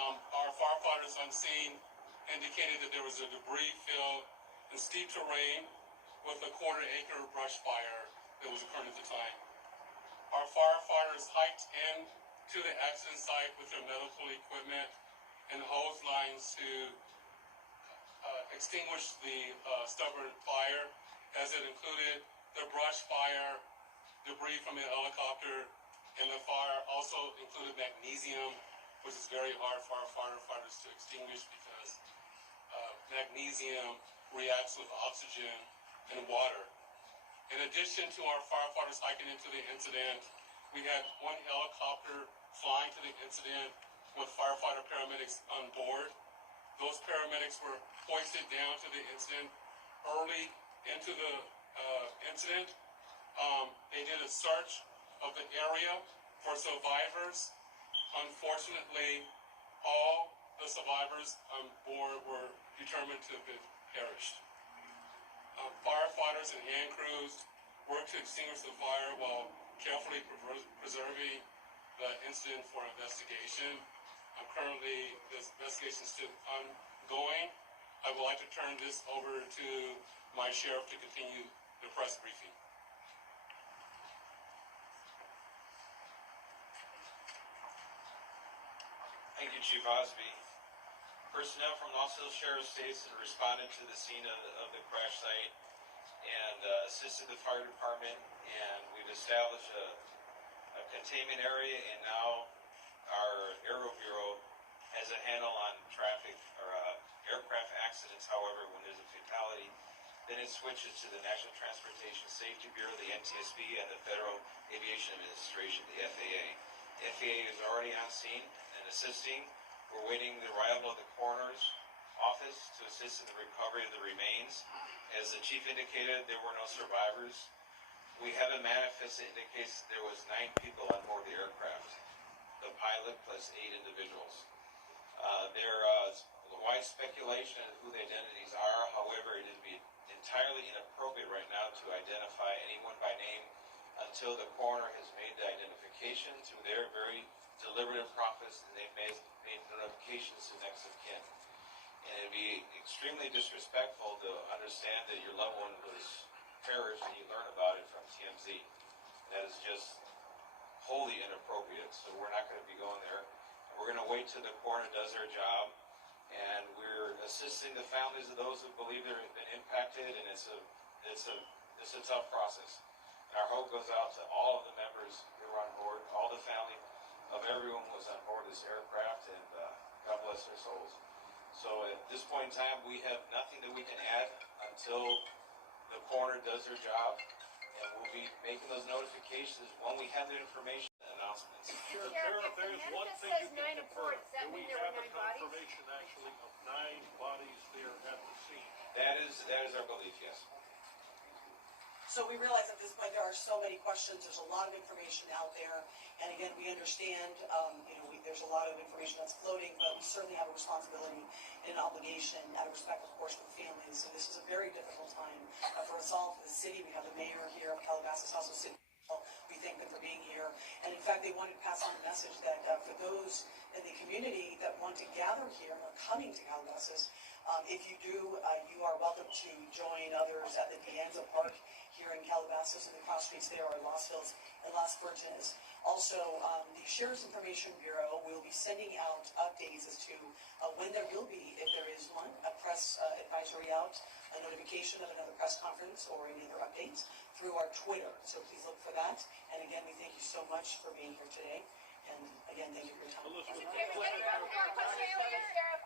Our firefighters on scene indicated that there was a debris field and steep terrain with a quarter-acre brush fire that was occurring at the time. Our firefighters hiked in to the accident site with their medical equipment and hose lines to extinguish the stubborn fire, as it included the brush fire, debris from the helicopter, and the fire also included magnesium, which is very hard for our firefighters to extinguish because magnesium reacts with oxygen and water. In addition to our firefighters hiking into the incident, we had one helicopter flying to the incident with firefighter paramedics on board. Those paramedics were hoisted down to the incident early into the incident. They did a search of the area for survivors. Unfortunately, all the survivors on board were determined to have perished. Firefighters and hand crews worked to extinguish the fire while carefully preserving the incident for investigation. Currently, this investigation is still ongoing. I would like to turn this over to my sheriff to continue the press briefing. Thank you, Chief Osby. Personnel from Los Angeles Sheriff's Station responded to the scene of the crash site and assisted the fire department, and we've established a containment area, and now our Aero Bureau has a handle on traffic or aircraft accidents. However, when there's a fatality, then it switches to the National Transportation Safety Bureau, the NTSB, and the Federal Aviation Administration, the FAA. The FAA is already on scene and assisting. We're waiting the arrival of the coroner's office to assist in the recovery of the remains. As the chief indicated, there were no survivors. We have a manifest that indicates there was 9 people on board the aircraft, the pilot plus 8 individuals. There is wide speculation of who the identities are. However, it would be entirely inappropriate right now to identify anyone by name until the coroner has made the identification through their very deliberative process, and they've made notifications to next of kin. And it'd be extremely disrespectful to understand that your loved one was perished and you learn about it from TMZ. That is just wholly inappropriate. So we're not going to be going there. We're going to wait till the coroner does their job, and we're assisting the families of those who believe they've been impacted, and it's a tough process. And our hope goes out to all of the members who are on board, all the family of everyone who was on board this aircraft, and God bless their souls. So at this point in time, we have nothing that we can add until the coroner does their job, and we'll be making those notifications when we have the information and announcements. Sheriff, there is one thing you can confirm. Do we have a confirmation actually of 9 bodies there at the scene? That is our belief, yes. So we realize at this point there are so many questions. There's a lot of information out there, and again, we understand. There's a lot of information that's floating, but we certainly have a responsibility and an obligation, out of respect, of course, for the families. And this is a very difficult time for us all, for the city. We have the mayor here of Calabasas, also City. We thank them for being here, and in fact, they wanted to pass on a message that for those in the community that want to gather here and are coming to Calabasas, if you do, you are welcome to join others at the Pianza Park here in Calabasas, and the cross streets there are Los Hills and Las Verdes. Also, the Sheriff's Information Bureau will be sending out updates as to when there will be, if there is one, a press advisory out, a notification of another press conference or any other updates through our Twitter. So please look for that. And again, we thank you so much for being here today. And again, thank you for your time. Elizabeth, Sheriff,